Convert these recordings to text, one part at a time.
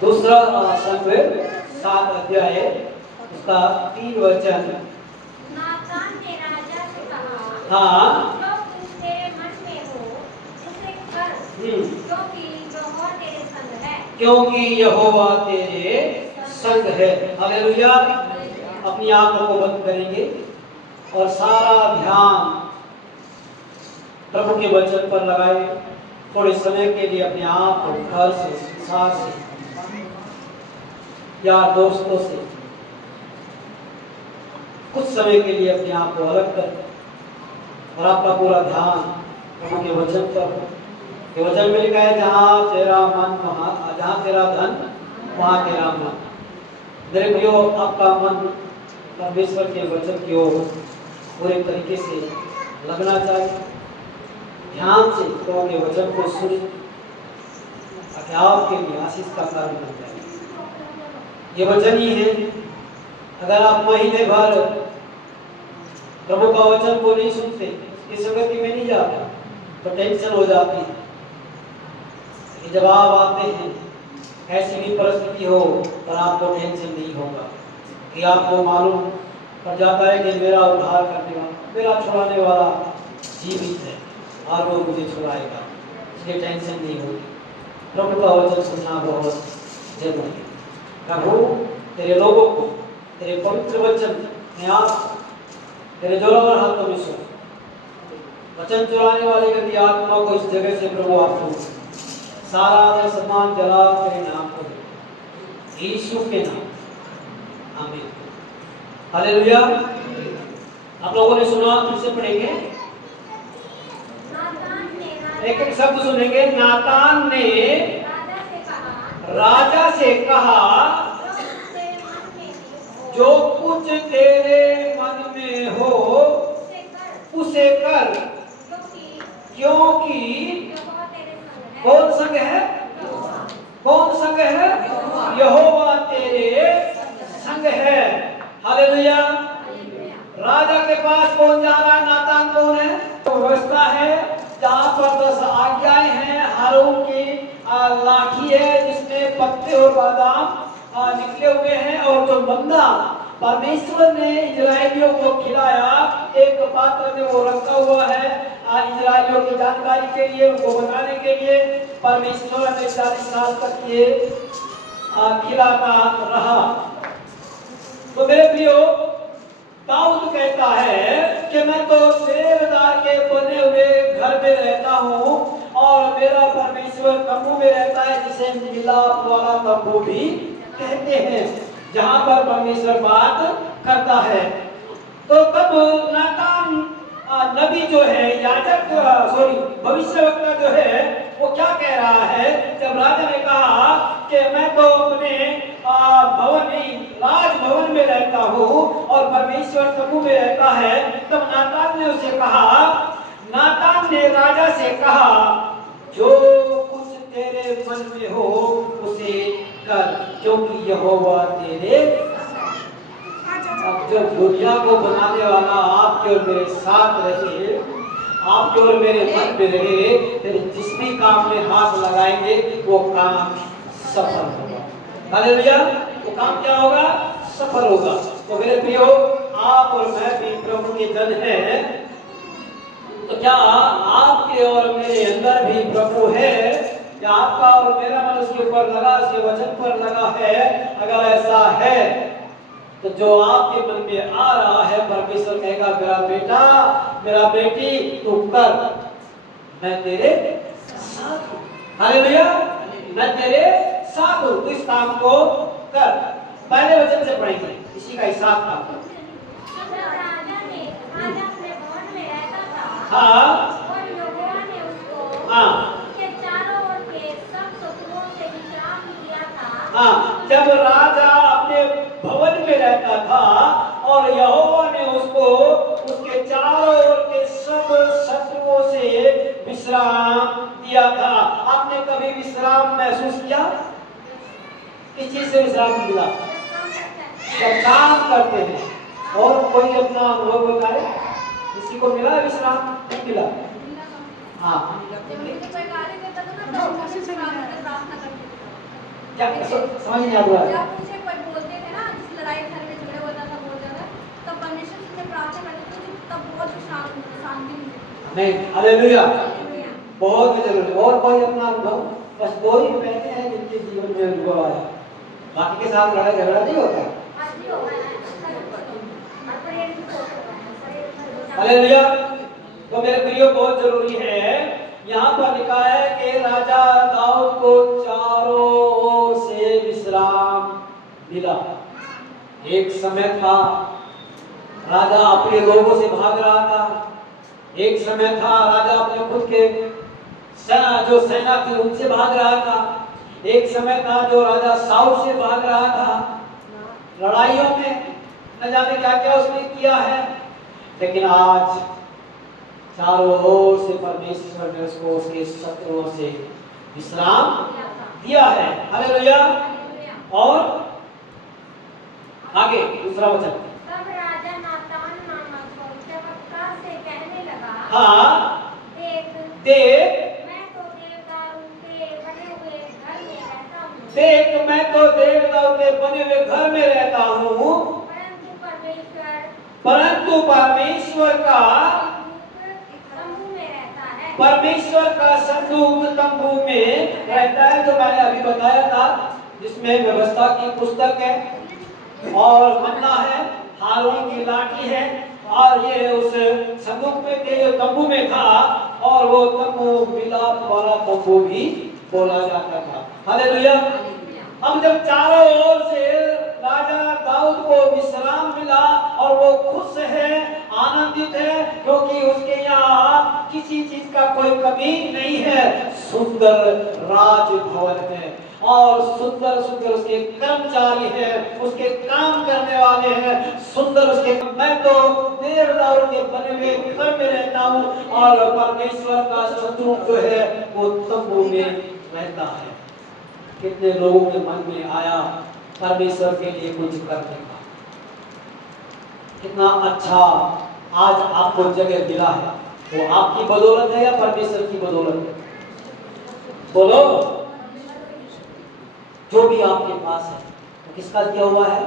दूसरा संवेद 7 अध्याय उसका 3 वचन। नातान ने राजा से कहा, हाँ, जो कुछ तेरे मन में हो उसे कर, क्योंकि यहोवा तेरे संग है। क्योंकि यहोवा तेरे संग है। हालेलुया। अपनी आंखों को बंद करेंगे और सारा ध्यान प्रभु के वचन पर लगाए। थोड़े समय के लिए अपने आप को घर से, संसार से, यार दोस्तों से कुछ समय के लिए अपने आप को अलग कर और आपका पूरा ध्यान प्रभु के वचन पर। ये वचन में लिखा है, जहाँ तेरा मन वहाँ, जहाँ तेरा धन वहाँ तेरा मन। मेरे प्रियो, आपका मन परमेश्वर के वचन की ओर पूरे तरीके से लगना चाहिए। ध्यान से प्रभु के वचन को सुने ताकि आपके लिए आशीष का कारण बन जाए। ये वचन ही है। अगर आप महीने भर प्रभु का वचन को नहीं सुनते, इस संगति में नहीं जाते, तो टेंशन हो जाती है कि जब आप आते हैं ऐसी भी परिस्थिति हो पर आपको टेंशन नहीं होगा कि आपको मालूम पड़ जाता है कि मेरा उद्धार करने वाला, मेरा छुड़ाने वाला जीवित है और वो मुझे छुड़ाएगा, इसलिए टेंशन नहीं होगी। प्रभु का वचन सुनना बहुत जरूरी है। प्रभु तेरे लोगों को तेरे पवित्र वचन में आप तेरे जोरावर हाथों में सो वचन चुराने वाले गंदी आत्मा को इस जगह से प्रभु आपको सारा आदर सम्मान जलाल तेरे नाम को दे, यीशु के नाम, आमीन। हालेलुया। आप लोगों ने सुना, फिर से पढ़ेंगे, एक एक शब्द सुनेंगे। नातान ने राजा से कहा, जो कुछ तेरे मन में हो उसे कर, क्योंकि कौन संग है? कौन संग है? यहोवा तेरे संग है। हालेलुया। राजा के पास कौन जा रहा है? नातान कौन है? व्यवस्था है जहाँ पर 10 आज्ञाएं हैं, हारून की लाठी है जिसमें पत्ते और बादाम निकले हुए हैं, और जो मन्ना परमेश्वर ने इजराइलियों को खिलाया एक पात्र में वो रखा हुआ है इजराइलियों की जानकारी के लिए, उनको बताने के लिए। परमेश्वर ने 40 साल तक ये खिलाता रहा। तो मेरे प्रियो, दाऊद कहता है कि मैं तो देवदार के बने हुए घर में रहता हूँ और मेरा परमेश्वर तंबू में रहता है, जिसे मिलाप वाला तंबू भी कहते हैं, जहाँ पर परमेश्वर बात करता है। तो तब नातान नबी जो है, याजक भविष्यवक्ता जो है, वो क्या कह रहा है? जब राजा ने कहा कि मैं तो अपने भवन में, राजभवन में रहता हूँ और परमेश्वर तंबू में रहता है, तब नातान ने उसे कहा, नातान ने राजा से कहा, जो कुछ तेरे मन में हो उसे कर, क्योंकि यहोवा तेरे। अब जब दुनिया को बनाने वाला आपके और मेरे साथ रहे, आपके और मेरे मन में रहे, फिर जिस भी काम में हाथ लगाएंगे वो काम सफल होगा। हालेलुया। वो काम क्या होगा? सफल होगा। तो मेरे प्रियो, आप और मैं भी प्रभु के जन हैं, तो क्या आपके और मेरे अंदर भी प्रभु है? या आपका और मेरा मन उसके ऊपर लगा, उसके वचन पर लगा है? अगर ऐसा है तो जो आपके मन में आ रहा है, परमेश्वर कहेगा, मेरा बेटा, मेरा बेटी, तू कर, मैं तेरे साथ हूं। हालेलुया। मैं तेरे साथ हूं, तू इस काम को कर। पहले वचन से पढ़ेंगे, इसी का हिसाब था। हाँ, और यहोवा ने उसको हाँ, उसके चारों ओर के सब शत्रुओं से विश्राम दिया था। हाँ, जब राजा अपने भवन में रहता था और यहोवा ने उसको उसके चारों ओर के सब शत्रुओं से विश्राम दिया था। आपने कभी विश्राम महसूस किया? किस चीज से विश्राम मिला? जब काम करते हैं। और कोई अपना अनुभव बताए? किसी को मिला विश्राम? नहीं मिला। हाँ, क्या समझ नहीं आ रहा है? जब मुझे कोई बोलते थे ना, जिस लड़ाई घर में झगड़ा होता था बहुत ज्यादा, तब परमेश्वर से प्रार्थना करते थे, तब बहुत शांति मिलती नहीं, हालेलुया, थी। बहुत जरूरी। और कोई अपना अनुभव? बस दो ही बैठे हैं जिनके जीवन में अनुभव आया, बाकी के साथ लड़ाई झगड़ा नहीं होता। हालेलुया। तो मेरे प्रियो बहुत जरूरी है, यहाँ पर लिखा है कि राजा दाऊद को चारों ओर से विश्राम मिला। एक समय था राजा अपने लोगों से भाग रहा था, एक समय था राजा अपने खुद के जो सेना थी उनसे भाग रहा था, एक समय था जो राजा साउथ से भाग रहा था। लड़ाइयों में न जाने क्या क्या उसने किया है, लेकिन आज चारों ओर से परमेश्वर ने उसको उसके शत्रुओं से विश्राम दिया है। हालेलुया। और आगे दूसरा वचन। तब राजा नातान नामक भविष्यवक्ता से कहने लगा, हाँ, देख देख मैं तो देवदारू के बने हुए घर में रहता हूँ, देख मैं तो देवदारू के बने हुए घर में रहता हूँ, परंतु परमेश्वर का तंबू में रहता है। परमेश्वर का संदूक तंबू में रहता है, जो मैंने अभी बताया था, जिसमें व्यवस्था की पुस्तक है और मन्ना है, हारून की लाठी है, और ये उस संदूक में के जो तंबू में था, और वो तंबू मिलाप वाला तंबू भी बोला जाता था। हालेलुया। अब जब चारों ओर से राजा दाऊद को विश्राम मिला और वो खुश है, आनंदित है, क्योंकि उसके यहाँ किसी चीज का कोई कमी नहीं है। सुंदर राजभवन है और सुंदर सुंदर उसके कर्मचारी हैं, उसके काम करने वाले हैं, सुंदर उसके। मैं तो देवदारू के बने हुए घर में रहता हूँ और परमेश्वर का शत्रु जो है वो तंबू में रहता है। कितने लोगों के मन में आया परमेश्वर के लिए कुछ करने का? कितना अच्छा आज आपको जगह मिला है, वो आपकी बदौलत है या परमेश्वर की बदौलत है? बोलो। जो भी आपके पास है वो किसका दिया हुआ है?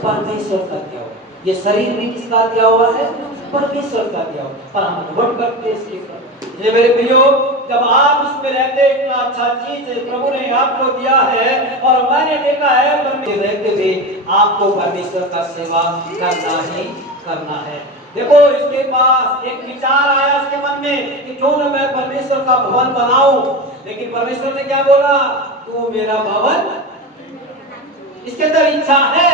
परमेश्वर का दिया हुआ है। ये शरीर भी किसका दिया हुआ है? परमेश्वर का दिया हुआ है। पर हम घमंड करते हैं इसके ऊपर। ये मेरे प्रियो, जब आप इसमें रहते, इतना अच्छा चीज प्रभु ने आपको दिया है, और मैंने देखा है परमेश्वर रहते हुए आपको परमेश्वर का सेवा करना ही करना है। देखो, इसके पास एक विचार आया इसके मन में कि क्यों न मैं परमेश्वर का भवन बनाऊं, लेकिन परमेश्वर ने क्या बोला? तू मेरा भवन। इसके अंदर इच्छा है,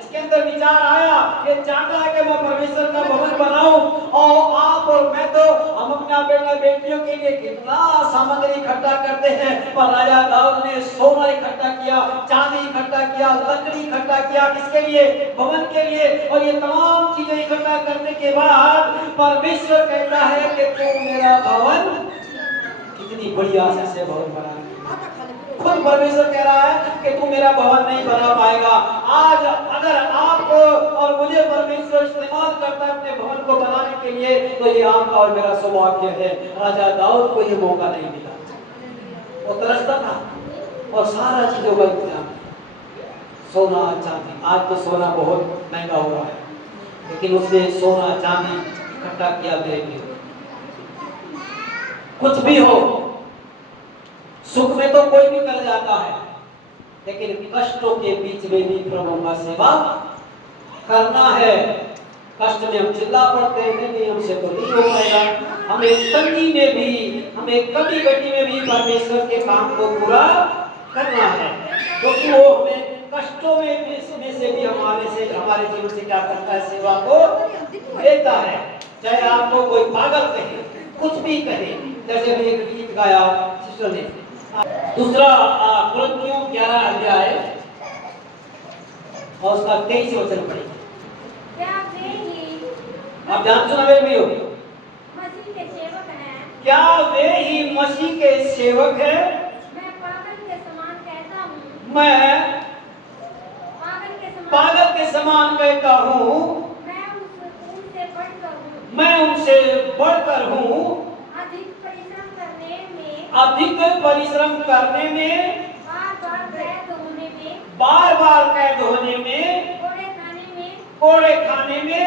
इसके अंदर विचार आया, ये चाहता है कि मैं परमेश्वर का भवन बनाऊं। और आप और मैं तो हम अपना बेटा बेटियों के लिए कितना सामग्री इकट्ठा करते हैं, पर राजा दाऊद ने सोना इकट्ठा किया, चांदी इकट्ठा किया, लकड़ी इकट्ठा किया, किसके लिए? भवन के लिए। और ये तमाम चीजें इकट्ठा करने के बाद परमेश्वर कहता है कि तू मेरा भवन। कितनी बड़ी आशा से भवन बना। खुद परमेश्वर कह रहा है कि तू मेरा भवन नहीं बना पाएगा। आज अगर आपको और मुझे परमेश्वर इस्तेमाल करता है अपने भवन को बनाने के लिए, तो ये आपका और मेरा सौभाग्य है। राजा दाऊद को ये मौका नहीं मिला, वो तरसता था और सारा चीजों का इंतजाम, सोना चांदी। आज तो सोना बहुत महंगा हो रहा है, लेकिन उसने सोना चांदी इकट्ठा किया मेरे लिए। कुछ भी हो, सुख में तो कोई भी कर जाता है, लेकिन कष्टों के बीच में भी प्रभु का सेवा करना है। कष्ट में हम चिल्ला पड़ते हैं, नहीं हमसे तो नहीं हो पाएगा। हमें तंगी में भी, हमें कभी कभी में भी परमेश्वर के काम को पूरा करना है, क्योंकि वो हमें कष्टों में से भी हमारे जीवन से क्या करता है? सेवा को देता है। चाहे आपको कोई पागल कहे, कुछ भी कहे, जैसे अभी एक गीत गाया सिस्टर ने। दूसरा कुरिन्थियों 11 अध्याय और उसका 23 वचन पढ़ेंगे। क्या वे ही आप ध्यान सुना मेरे भी हो? मसीह के सेवक हैं? क्या वे ही मसीह के सेवक हैं? मैं पागल के समान कहता हूँ। मैं पागल के समान कहता हूँ। उनसे बढ़कर हूँ। मैं उनसे बढ़कर हूँ। अधिक परिश्रम करने में अधिक परिश्रम करने में बार बार प्रयत्न बार बार कैद होने में, कोड़े खाने में,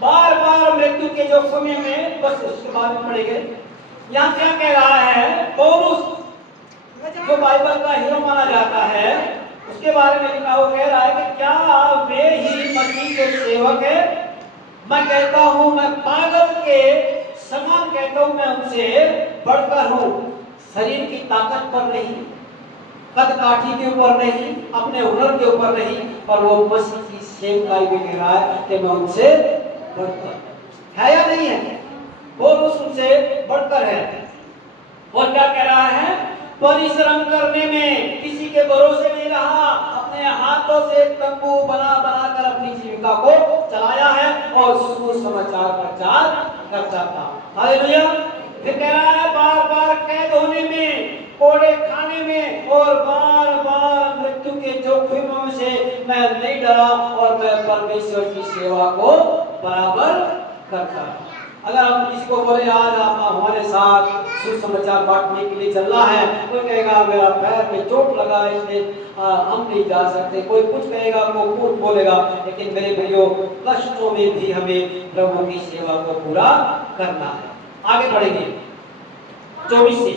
बार बार मृत्यु के जोखिम में। बस उसके बाद में पढ़ेंगे यहाँ क्या कह रहा है पौलुस, जो बाइबल का हीरो माना जाता है, उसके बारे में लिखा वो कह रहा है कि क्या वे ही मसीह के सेवक है। मैं कहता हूँ, मैं पागल के समान कहता हूँ, मैं उनसे बढ़कर हूँ। शरीर की ताकत पर नहीं, कद काठी के ऊपर नहीं, अपने हुनर के ऊपर नहीं, पर वो मसीह की सेवकाई में कह रहा है कि मैं उनसे बढ़कर है या नहीं है। पौलुस उनसे बढ़कर है। और क्या कह रहा है, परिश्रम करने में किसी के भरोसे नहीं रहा, अपने हाथों से तंबू बना बना कर अपनी जीविका को चलाया है और सुसमाचार प्रचार करता था। हालेलुया। फिर कह रहा है बार बार कैद होने में, कोड़े खाने में और बार बार मृत्यु के जोखिमों से मैं नहीं डरा और मैं परमेश्वर की सेवा को बराबर करता। अगर हम किसी को बोले आज आप हमारे साथ सुसमाचार बांटने के लिए चलना है, कोई कहेगा मेरा पैर में चोट लगा है इसलिए हम नहीं जा सकते, कोई कुछ कहेगा, कोई कुछ बोलेगा, लेकिन मेरे भाइयों कष्टों में भी हमें प्रभु की सेवा को पूरा करना है। आगे बढ़ेंगे 24 से।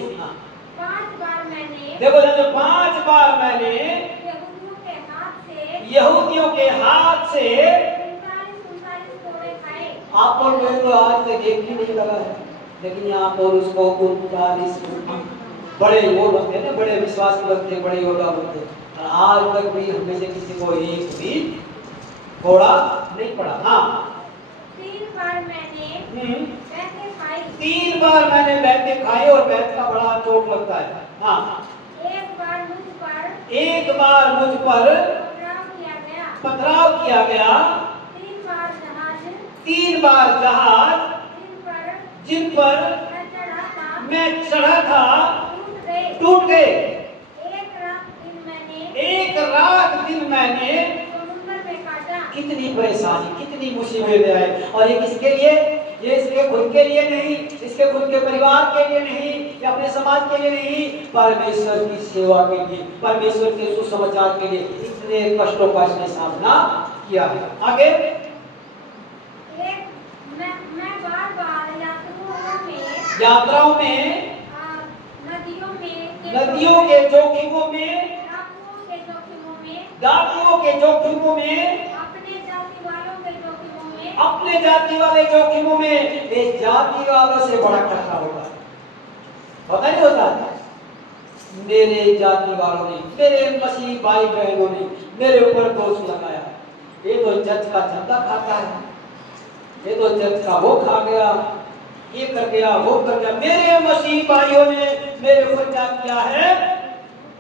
देखो जब 5 बार मैंने यहूदियों के हाथ से आप और मैं तो आज तक एक भी नहीं लगा है, लेकिन यहाँ पर उसको 39 बड़े वो बनते हैं ना, बड़े विश्वासी बनते, बड़े योद्धा बनते, और आज तक भी हमें से किसी को एक भी घोड़ा नहीं पड़ा। हाँ 3 बार मैंने बैठे खाई, 3 बार मैंने बैठे खाई और बैठ का बड़ा चोट लगता है। हाँ 1 बार मुझ पर पथराव किया गया, 3 बार जहाज जिन पर मैं चढ़ा था टूट गए। 1 रात दिन मैंने कितनी परेशानी, कितनी मुसीबतें आई, और ये किसके लिए? ये इसके खुद के लिए नहीं, इसके खुद के परिवार के लिए नहीं, या अपने समाज के लिए नहीं, परमेश्वर की सेवा के लिए, परमेश्वर के सुसमाचार के लिए इतने कष्टों का इसने सामना किया है। आगे मैं बार-बार यात्राओं में नदियों के जोखिमों में, डाकुओं के जोखिमों में, अपने जाति वाले जोखिमों में, इस जाति वालों से बड़ा खतरा होता है। पता नहीं होता, मेरे जाति वालों ने, मेरे मसीह भाई बहनों ने मेरे ऊपर दोष लगाया, ये तो चर्च का चंदा खाता है, ये तो चर्च का वो खा गया, ये कर गया, वो कर गया। मेरे मसीह भाइयों ने मेरे ऊपर क्या किया है?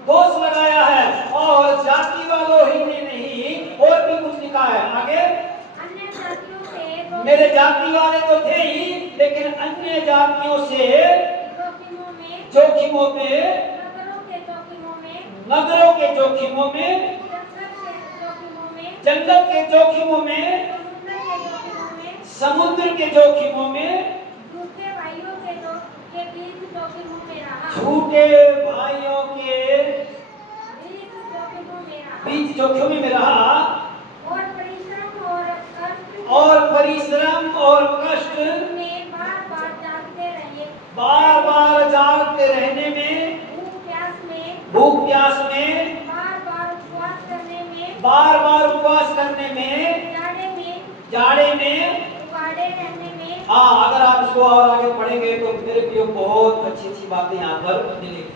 दोष लगाया है, और जाति वालों ही ने नहीं और भी कुछ लिखा है। आगे अन्य जातियों से, मेरे जाति वाले तो थे ही, लेकिन अन्य जातियों से जोखिमों में, नगरों के जोखिमों में, जंगल के जोखिमों में, समुद्र के जोखिमों में, झूठे भाइयों के बीच जोखिमों में रहा, झूठे भाइयों के बीच जोखिमों में रहा, और परिश्रम और कष्ट में बार बार जागते रहने में, भूख प्यास में, बार बार उपवास करने में, जाड़े में। हाँ, अगर आप इसको और आगे पढ़ेंगे तो मेरे प्रियो बहुत अच्छी अच्छी बातें यहाँ पर मिलेगी।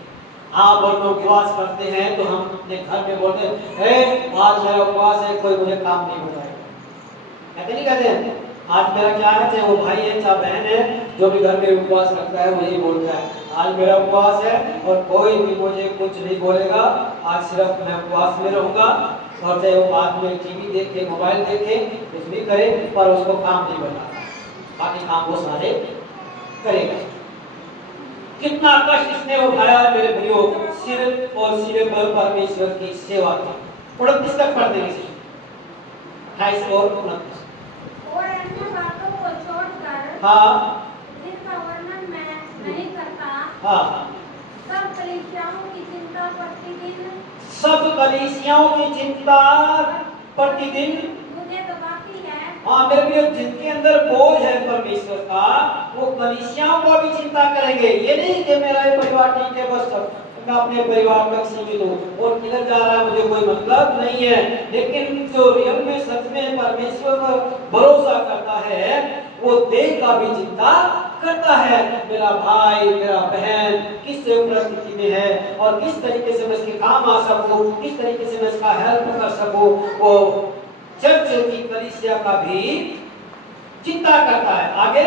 आप और लोग उपवास करते हैं तो हम अपने घर में बोलते हैं आज मेरा उपवास है, कोई मुझे काम नहीं बताएगा, कहते नहीं कहते हैं? आज मेरा क्या है, चाहे वो भाई है चाहे बहन है, जो भी घर में उपवास रखता है वो यही बोलता है आज मेरा उपवास है और कोई भी मुझे कुछ नहीं बोलेगा, आज सिर्फ मैं उपवास में रहूंगा। और चाहे वो बाद में टीवी देखे, मोबाइल देखे, कुछ भी करे, पर उसको काम नहीं बता, बाकी काम वो सारे करेगा। कितना कष्ट इसने उठाया मेरे भाइयों, सिर्फ और सिर्फ परमेश्वर की सेवा की। 29 तक पढ़ देंगे, 28 और 29। और अन्य बातों को छोड़कर, हाँ, जिनका वर्णन मैं नहीं करता, हाँ, सब कलीसियाओं की चिंता प्रतिदिन सब कलीसियाओं की चिंता प्रतिदिन, मुझे तो बाकी है। हाँ मेरे प्रियो, जिनके अंदर बोझ है परमेश्वर का, वो कलीसियाओं को भी चिंता करेंगे। ये नहीं कि मेरा ये परिवार ठीक है, बस मैं अपने परिवार तक सीमित हूँ और किधर जा रहा है मुझे कोई मतलब नहीं है। लेकिन जो रियल में सच में परमेश्वर पर भरोसा करता है, वो देह का भी चिंता करता है। मेरा भाई, मेरा बहन किस परिस्थिति में है और किस तरीके से मैं इसके काम आ सकूं, किस तरीके से मैं इसका हेल्प कर सकूं, वो चर्च की कलीसिया का भी चिंता करता है। आगे,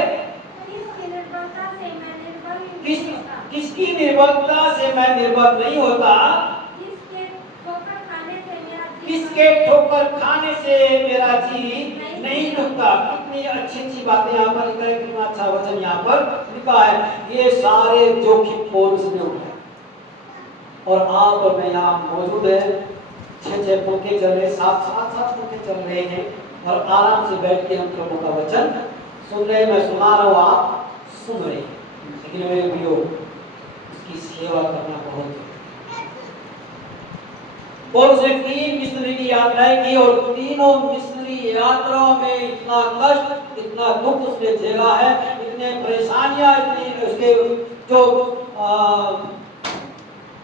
किसकी निर्बलता से मैं निर्बल किस नहीं होता। किसकी निर्बलता से मैं निर्बल नहीं होता, किसके ठोकर खाने से मेरा जी किसके ठोकर खाने से मेरा जी नहीं दुखता। कितनी अच्छी अच्छी बातें यहाँ पर लिखा है, कितना अच्छा वचन यहाँ पर लिखा है। ये सारे जोखिम पौलुस ने उठाए और आप और मैं यहाँ मौजूद है। 6 पंखे चल रहे, 7 पंखे चल रहे हैं और आराम से बैठ के हम प्रभु का वचन सुन रहे हैं। मैं सुना रहा हूँ, आप सुन रहे हैं, लेकिन मेरे प्रियो, उसकी सेवा करना बहुत है। पौलुस ने 3 मिशनरी की यात्राएं की और तीनों मिशनरी यात्राओं में इतना कष्ट, इतना दुख उसने झेला है, इतने परेशानियां, इतनी उसके जो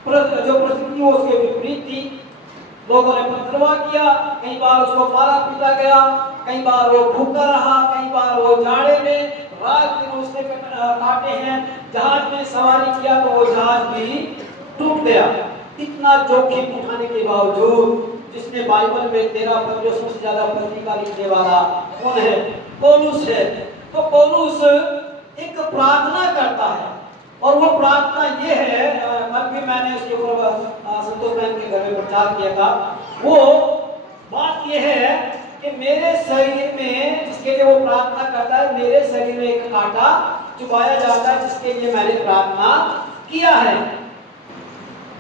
परिस्थिति उसके विपरीत थी। लोगों ने पथरवा किया, कई बार उसको मारा पीटा गया, कई बार वो भूखा रहा, कई बार वो जाड़े में रात दिन उसने काटे हैं। जहाज में सवारी किया तो वो जहाज भी टूट गया। इतना जोखिम उठाने के बावजूद, जिसने बाइबल में 13 पत्रियों से ज्यादा पत्रिका लिखने वाला कौन है? पौलुस है। तो पौलुस एक प्रार्थना करता है और वो प्रार्थना ये है, कल भी मैंने उसके ऊपर संतोष बहन के घर में प्रचार किया था। वो बात ये है कि मेरे शरीर में, जिसके लिए वो प्रार्थना करता है, मेरे शरीर में एक कांटा चुभाया जाता है, जिसके लिए मैंने प्रार्थना किया है।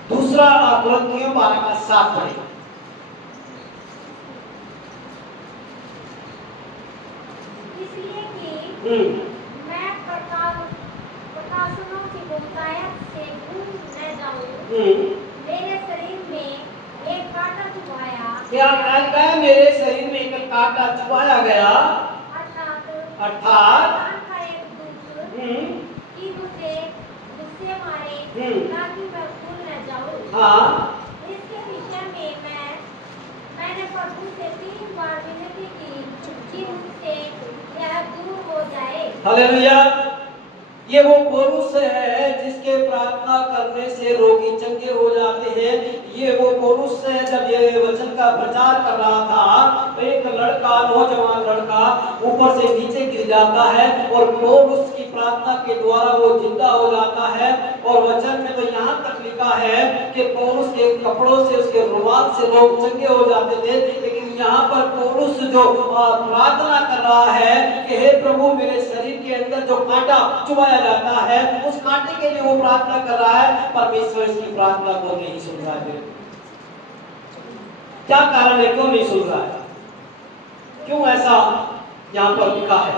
दूसरा कुरिन्थियों 12:7 पढ़े। इसलिए कि मैं प्रकाशनों की बहुतायत से भूल न जाऊं। मेरे शरीर में एक कांटा चुभाया। क्या है? मेरे शरीर में एक कांटा चुभाया गया, अर्थात का एक दुख कि मुझसे मारे, ताकि मैं भूल न जाऊं। हाँ, इसके विषय में मैंने प्रभु से 3 बार विनती की कि मुझसे यह दूर हो जाए। हालेलुया। ये वो पौलुस है जिसके प्रार्थना करने से रोगी चंगे हो जाते हैं। ये वो पौलुस है, जब ये वचन का प्रचार कर रहा था तो एक लड़का, नौजवान लड़का ऊपर से नीचे गिर जाता है और पौलुस की प्रार्थना के द्वारा वो जिंदा हो जाता है। और वचन में तो यहाँ तक लिखा है कि पौलुस के कपड़ों से, उसके रुमाल से लोग चंगे हो जाते थे। लेकिन यहाँ पर पौलुस जो प्रार्थना कर रहा है कि हे प्रभु, मेरे शरीर के अंदर जो कांटा चुभाया जाता है, उस कांटे के लिए वो प्रार्थना कर रहा है। परमेश्वर इसकी प्रार्थना को नहीं सुन रहा है। क्या कारण है, क्यों नहीं सुन रहा है? क्यों ऐसा यहाँ पर लिखा है?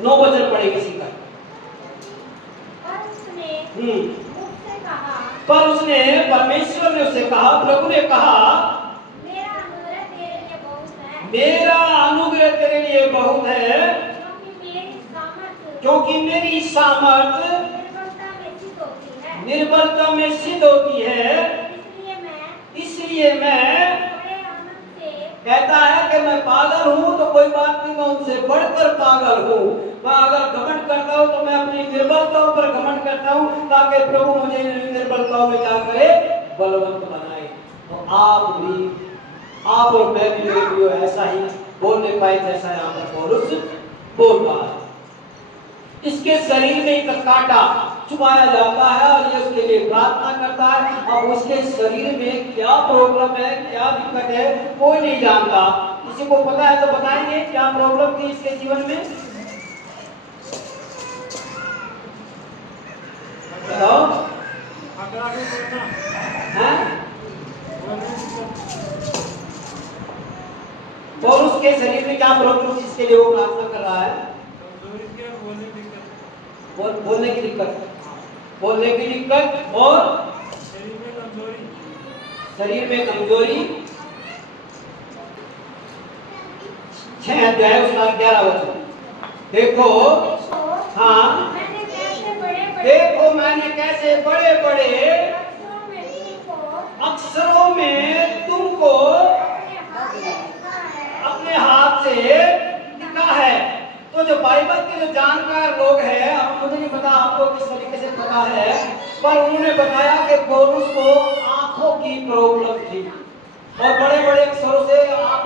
9 वचन पढ़े किसी का। पर उसने, परमेश्वर ने उससे कहा, प्रभु ने कहा, मेरा अनुग्रह तेरे लिए बहुत है। मेरा अनुग्रह तेरे लिए बहुत है, क्योंकि मेरी सामर्थ निर्बलता में सिद्ध होती है। इसलिए मैं कहता है कि मैं पागल हूँ तो कोई बात नहीं, मैं उनसे बढ़कर पागल हूँ। मैं अगर घमंड करता हूँ तो मैं अपनी निर्बलताओं पर घमंड करता हूँ, ताकि प्रभु मुझे निर्बलताओं में क्या करे? बलवंत बनाए। तो आप भी, आप और मैं भी ऐसा ही बोलने पाए जैसा यहाँ पर पौलुस बोल रहा है। इसके शरीर में एक कांटा चुभाया जाता है और ये उसके लिए प्रार्थना करता है। अब उसके शरीर में क्या प्रॉब्लम है, क्या दिक्कत है, कोई नहीं जानता। किसी को पता है तो बताएंगे क्या प्रॉब्लम थी इसके जीवन में? बताओ। पौलुस के शरीर में क्या प्रॉब्लम थी इसके लिए वो प्रार्थना कर रहा है? बोलने की दिक्कत, बोलने की दिक्कत और शरीर में कमजोरी 6 अध्याय उसका 11 वचन। देखो हाँ मैंने कैसे बड़े-बड़े देखो मैंने कैसे बड़े बड़े अक्षरों में तुमको अपने हाथ से लिखा है। तो जो बाइबल के जो जानकार लोग हैं, अब मुझे नहीं पता आपको किस तरीके से पता है, पर उन्होंने बताया कि पौलुस को आंखों की प्रॉब्लम थी और बड़े बड़े अक्षरों से आप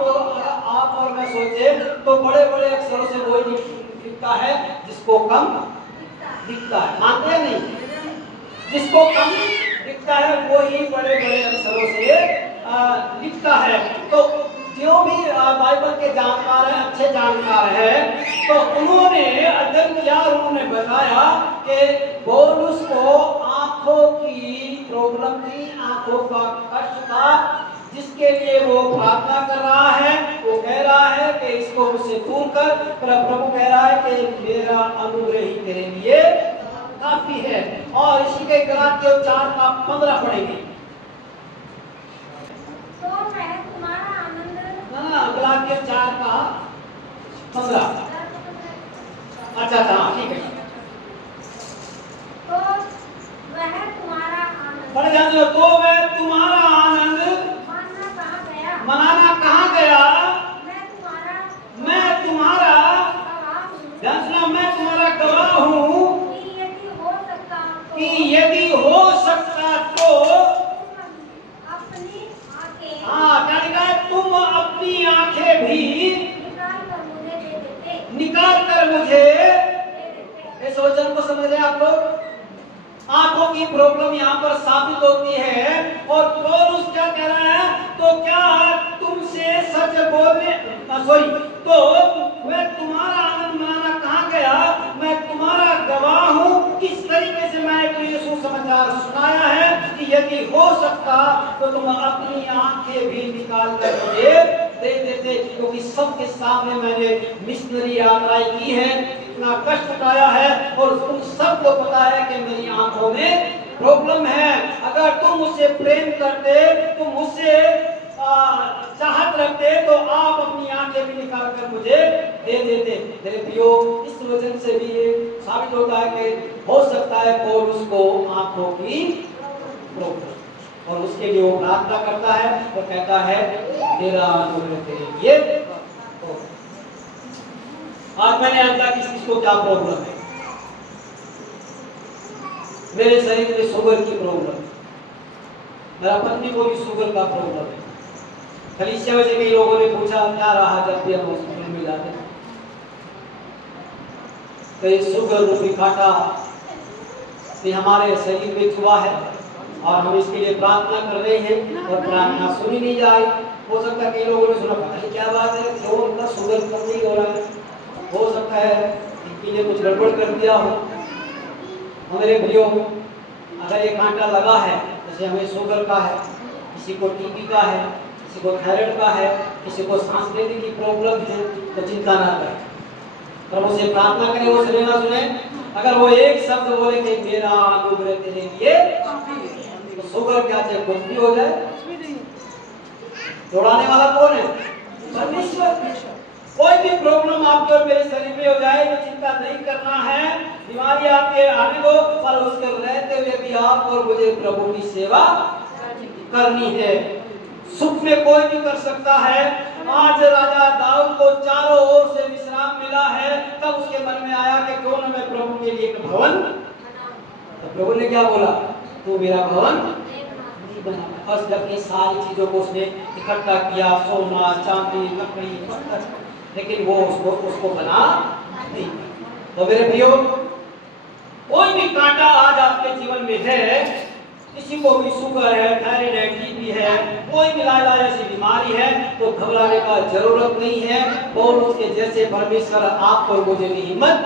और मैं सोचे तो बड़े बड़े अक्षरों से वही लिखता है जिसको कम दिखता है। मानते हैं नहीं? जिसको कम दिखता है वो ही बड़े बड़े अक्षरों से लिखता है। तो जो भी बाइबल के जानकार हैं, अच्छे जानकार हैं, तो उन्होंने अध्ययन किया और उन्होंने बताया कि पौलुस को आंखों की प्रॉब्लम थी, आंखों का कष्ट था, जिसके लिए वो प्रार्थना कर रहा है। वो कह रहा है कि इसको मुझसे दूर कर, पर प्रभु कह रहा है कि मेरा अनुग्रह ही तेरे लिए काफी है। और इसी के गलातियों 4:15 पढ़ेंगे। तो मैं तुम्हारा आनंद गलातियों 4:15। अच्छा ठीक है। तो वह तुम्हारा आनंद पढ़ जाते हो। तो वह तुम्हारा आनंद मनाना कहाँ गया? मैं तुम्हारा ध्यान सुना, मैं तुम्हारा गवाह हूँ कि यदि हो सकता तो अपनी आंखें हाँ क्या लिखा है? तुम अपनी आंखें भी निकाल कर मुझे इस वचन को समझ रहे आप लोग? आंखों की प्रॉब्लम यहाँ पर साबित होती है। और पौलुस क्या कह रहा है? तो क्या तुमसे सच बोलने तो मैं तुम्हारा आनंद मनाना कहाँ गया? मैं तुम्हारा गवाह हूँ। किस तरीके से मैंने तो यीशु समाचार सुनाया है कि यदि हो सकता तो तुम अपनी आंखें भी निकाल कर मुझे दे देते, क्योंकि सबके सामने मैंने मिशनरी यात्राएं की है, इतना कष्ट उठाया है और तुम सबको पता है कि मेरी आंखों में प्रॉब्लम है। अगर तुम मुझसे प्रेम करते, तुम मुझसे चाहत रखते, तो आप अपनी आंखें भी निकाल कर मुझे दे देते। मेरे प्रियो, इस वजन से भी ये साबित होता है कि हो सकता है पौलुस को आंखों की प्रॉब्लम, और उसके लिए वो प्रार्थना करता है और कहता है मेरा अनुग्रह तेरे लिए। आज मैंने आता किसको क्या प्रॉब्लम है? मेरे शरीर में शुगर की प्रॉब्लम, मेरा पत्नी को भी शुगर का प्रॉब्लम है। कलीसिया में से कई लोगों ने पूछा क्या रहा जब भी हम हॉस्पिटल में जाते हैं, तो ये शुगर रूपी कांटा ये हमारे शरीर में चुआ है और हम इसके लिए प्रार्थना कर रहे हैं और प्रार्थना सुनी नहीं जा रही। हो सकता है कई लोगों ने सुना पता नहीं क्या बात है, क्यों उनका शुगर कम नहीं हो रहा है। हो सकता है इनके लिए कुछ गड़बड़ कर दिया हो। मेरे प्रियो, अगर ये कांटा लगा है, जैसे हमें शुगर का है, किसी को टीबी का है, किसी को थायराइड का है, किसी को सांस लेने की प्रॉब्लम है, तो चिंता ना करें, प्रभु से प्रार्थना करें। वो सुने ना सुने, अगर वो एक शब्द बोले कि मेरा अनुग्रह तेरे लिए, तो शुगर क्या चाहे कुछ भी हो जाए। दौड़ाने वाला कौन है? परमेश्वर। कोई भी प्रॉब्लम आपके और मेरे शरीर में हो जाए तो चिंता नहीं करना है। बीमारी आपके आने दो, पर उसके रहते हुए भी आप और मुझे प्रभु की सेवा करनी है। सुख में कोई भी कर सकता है। आज राजा दाऊद को चारों ओर से विश्राम मिला है, तब उसके मन में आया कि क्यों न मैं प्रभु के लिए एक भवन। तो प्रभु ने क्या बोला? तू मेरा भवन बना। और जब ये सारी चीजों को उसने इकट्ठा किया, सोना चांदी लकड़ी पत्थर, लेकिन वो उसको बना नहीं। तो मेरे प्रियो, कोई भी कांटा आज आपके जीवन में है, किसी को भी शुगर है, थायराइड है, टीबी है, कोई भी लाइलाज ऐसी बीमारी है, तो घबराने का जरूरत नहीं है। पौलुस के जैसे परमेश्वर आपको और मुझे भी हिम्मत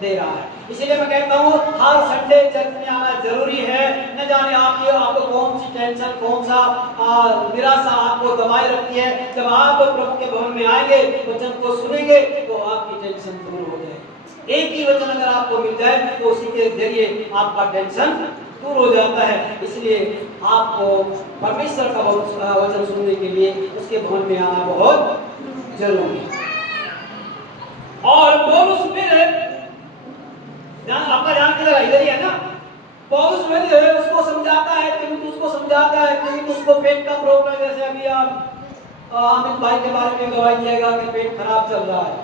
दे रहा है। इसीलिए मैं कहता हूँ हर संडे चर्च में आना जरूरी है। न जाने आपको कौन सी टेंशन, कौन सा निराशा आपको दबाए रखती है। जब आप प्रभु के भवन में आएंगे, वचन को सुनेंगे, तो आपकी टेंशन दूर हो जाएगी। एक ही वचन अगर आपको मिल जाए तो उसी के जरिए आपका टेंशन दूर हो जाता है। इसलिए आपको परमेश्वर का वचन सुनने के लिए उसके भवन में आना बहुत जरूरी है। और पौलुस फिर आपका ध्यान किधर इधर ही है ना। पौलुस फिर उसको समझाता है, तीमुथियुस को समझाता है। तीमुथियुस को पेट का प्रॉब्लम, जैसे अभी आप अमित भाई के बारे में गवाही दिएगा कि पेट खराब चल रहा है,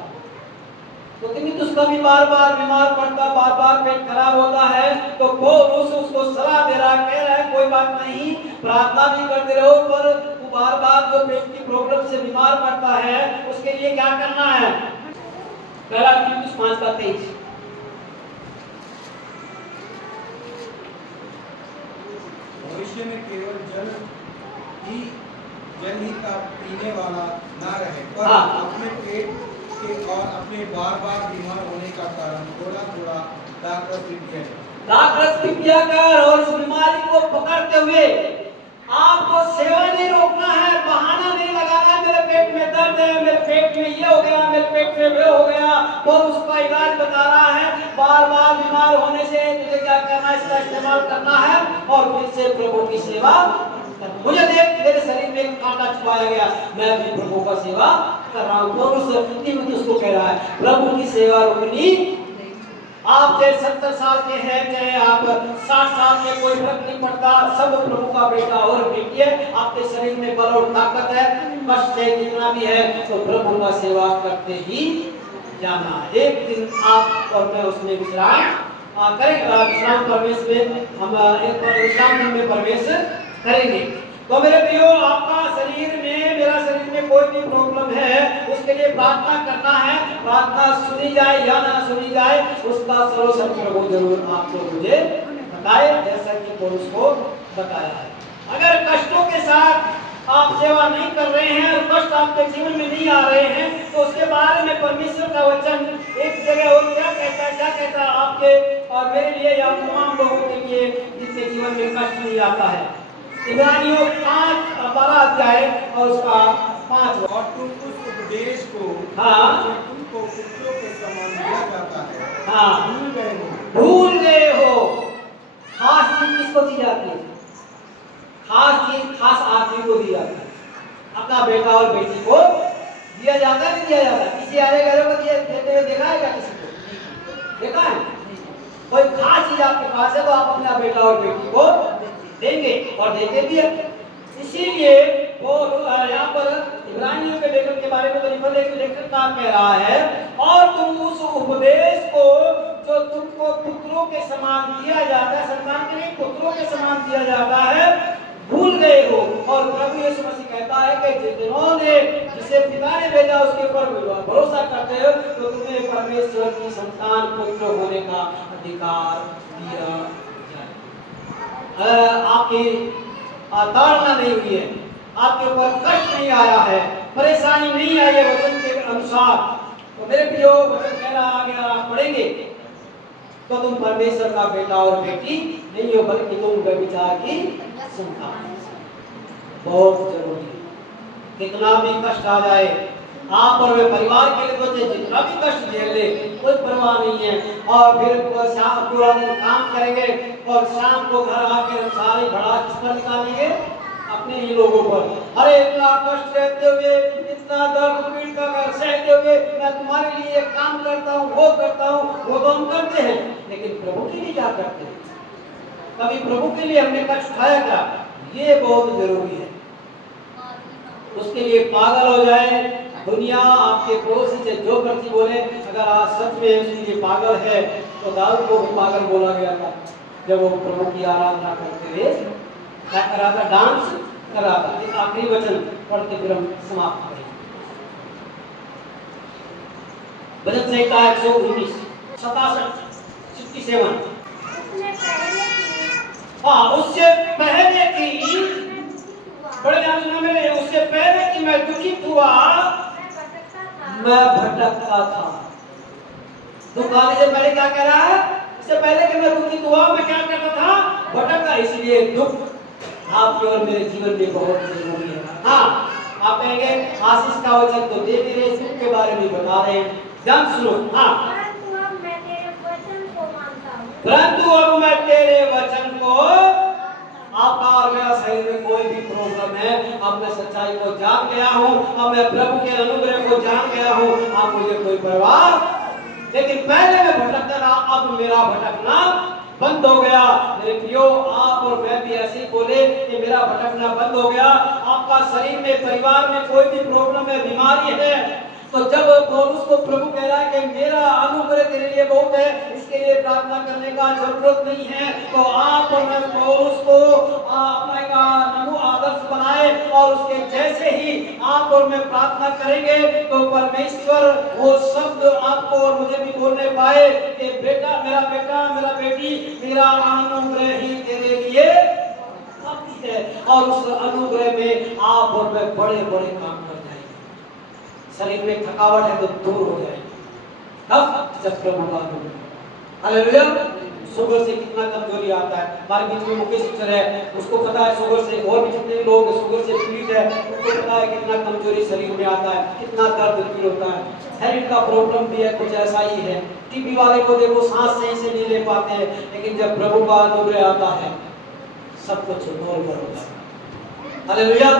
तो तीमुथियुस का भी बार बार बीमार पड़ता, बार बार पेट खराब होता है। तो पौलुस उसको सलाह दे रहा, कह रहा है कोई बात नहीं, प्रार्थना भी करते रहो, पर तू बार बार जो पेट की प्रॉब्लम से बीमार पड़ता है उसके लिए क्या करना है। पहला तीमुथियुस 5:23। भविष्य में केवल जल ही का पीने वाला ना रहे, पर अपने पेट के और अपने बार बार बीमार होने का कारण थोड़ा थोड़ा दाखरस विद्या कर, और इस बीमारी को पकड़ते हुए आपको सेवा नहीं रोकना है, बहाना नहीं लगाना है मेरे पेट में दर्द है, मेरे पेट में ये हो गया, मेरे पेट में वो हो गया, और उसका इलाज बता रहा है। बार बार बीमार होने से तुझे क्या करना है, इसका इस्तेमाल करना है और फिर से प्रभु की सेवा। मुझे देख, मेरे शरीर में एक कांटा छुपाया गया, मैं भी प्रभु का सेवा कर रहा हूँ। पौलुस तीमुथियुस को कह रहा है प्रभु की सेवा रोकनी। आप चाहे 70 साल के हैं, चाहे आप 60 साल के, कोई फर्क नहीं पड़ता, सब प्रभु का बेटा और बेटी है। आपके शरीर में बल और ताकत है, कष्ट है कितना भी है, तो प्रभु का सेवा करते ही जाना। एक दिन आप और मैं उसमें विश्राम करेंगे, विश्राम प्रवेश में हम एक विश्राम दिन में प्रवेश करेंगे। तो मेरे प्रियो, आपका शरीर में, मेरा शरीर में कोई भी प्रॉब्लम है, उसके लिए प्रार्थना करना है। प्रार्थना सुनी जाए या ना सुनी जाए, उसका सलूशन प्रभु जरूर आपको मुझे बताए, जैसा कि पौलुस को बताया है। अगर कष्टों के साथ आप सेवा नहीं कर रहे हैं और कष्ट आपके जीवन में नहीं आ रहे हैं, तो उसके बारे में परमेश्वर का वचन एक जगह और क्या कहता है आपके और मेरे लिए या तमाम लोगों के लिए जिसके जीवन में कष्ट नहीं आता है। इब्रानियों 5:12 अध्याय और उसका 5। और तुम उस उपदेश को जो तुमको पुत्रों के समान दिया जाता है भूल गए हो। खास चीज किसको दी जाती है? खास चीज खास आदमी को दी जाती है। अपना बेटा और बेटी को दिया जाता है, नहीं दिया जाता? किसी आरे घरों को देते हुए देखा है क्या किसी को? देखा है? कोई खास चीज आपके पास है तो आप अपना बेटा और बेटी को देंगे और देते भी है। इसीलिए वो यहाँ पर इब्रानियों के लेखक के बारे में तो लेखक का कह रहा है, और तुम उस उपदेश को जो तुमको पुत्रों के समान दिया जाता है, संतान के लिए पुत्रों के समान दिया जाता है, भूल गए हो। और प्रभु यीशु मसीह कहता है कि जिन्होंने जिसे पिता ने भेजा उसके ऊपर भरोसा करते हो, तो तुम्हें परमेश्वर की संतान पुत्र होने का अधिकार दिया जाए। आपकी ताड़ना नहीं हुई है, आपके ऊपर कष्ट नहीं आया है, परेशानी नहीं आई है वचन के अनुसार, तो मेरे प्रियो वचन कह रहा है, अगर आप पढ़ेंगे तो तुम परमेश्वर का बेटा और बेटी नहीं हो, बल्कि तुम व्यभिचार की संतान। बहुत जरूरी है। कितना भी कष्ट आ जाए, आप और वे परिवार के लिए तो जितना भी कष्ट झेल ले कोई परवाह नहीं है। और फिर शाम पूरा दिन काम करेंगे और शाम को घर आकर सारी भड़ास किस पर निकालेंगे? अपने ही लोगों पर। अरे इतना कष्ट सहते हुए, इतना दर्द पीड़ का सहते हुए मैं तुम्हारे लिए काम करता हूँ, वो करता हूँ, वो तो हम करते हैं, लेकिन प्रभु के लिए क्या करते हैं? कभी प्रभु के लिए हमने कष्ट उठाया क्या? ये बहुत जरूरी है। उसके लिए पागल हो जाए दुनिया, आपके पड़ोसी से जो मर्जी बोले, अगर आज सच में उसके लिए पागल है, तो दाऊद को भी पागल बोला गया था जब वो प्रभु की आराधना करते हुए क्या कर रहा था? डांस कर रहा था। एक आखिरी वचन पढ़ते फिर हम समाप्त करेंगे। भजन संहिता 119 67 उससे पहले की बड़े ध्यान सुना मेरे, उससे पहले कि मैं दुखित हुआ, मैं भटकता था। दुख आने से पहले क्या कह रहा है? इससे पहले कि मैं दुखित हुआ, मैं क्या करता था? भटकता। इसलिए दुख आपके और मेरे जीवन में बहुत जरूरी है। हाँ, आप कहेंगे आशीष का वचन तो दे रहे, दुख के बारे में बता रहे हैं, ध्यान सुनो। हाँ, परंतु अब मैं तेरे वचन को आकार, मेरा शरीर में कोई भी प्रॉब्लम है, अब मैं सच्चाई को जान गया हूँ, अब मैं प्रभु के अनुग्रह को जान गया हूँ, अब मुझे कोई परवाह। लेकिन पहले मैं भटकता था, अब मेरा भटकना बंद हो गया। मेरे प्रियो, आप और मैं भी ऐसे ही बोले कि मेरा भटकना बंद हो गया। आपका शरीर में, परिवार में कोई भी प्रॉब्लम है, बीमारी है, तो जब पौलुस को प्रभु कह रहा है कि मेरा अनुग्रह तेरे लिए बहुत है, इसके लिए प्रार्थना करने का जरूरत नहीं है, तो आप और मैं पौलुस को अपना एक नमूना आदर्श बनाए और उसके जैसे ही आप और मैं प्रार्थना करेंगे तो परमेश्वर वो शब्द आपको और मुझे भी बोलने पाए कि बेटा, मेरा बेटी, मेरा अनुग्रह ही तेरे लिए काफी है। और उस अनुग्रह में आप और मैं बड़े बड़े काम कर जाएंगे। शरीर में थकावट है तो दूर हो जाएगी, तब जब प्रभु का अनुग्रह। हालेलुया। शुगर से कितना कमजोरी आता है। हमारे बीच में मुकेश टीचर है, उसको पता है शुगर से, और भी जितने लोग शुगर से पीड़ित है उसको पता है कितना कमजोरी शरीर में आता है, कितना दर्द फील होता है। थायराइड का प्रॉब्लम भी है, कुछ ऐसा ही है। टीबी वाले को देखो, सांस सही से नहीं ले पाते हैं, लेकिन जब प्रभु का अनुग्रह आता है सब कुछ नॉर्मल होता है। हालेलुया।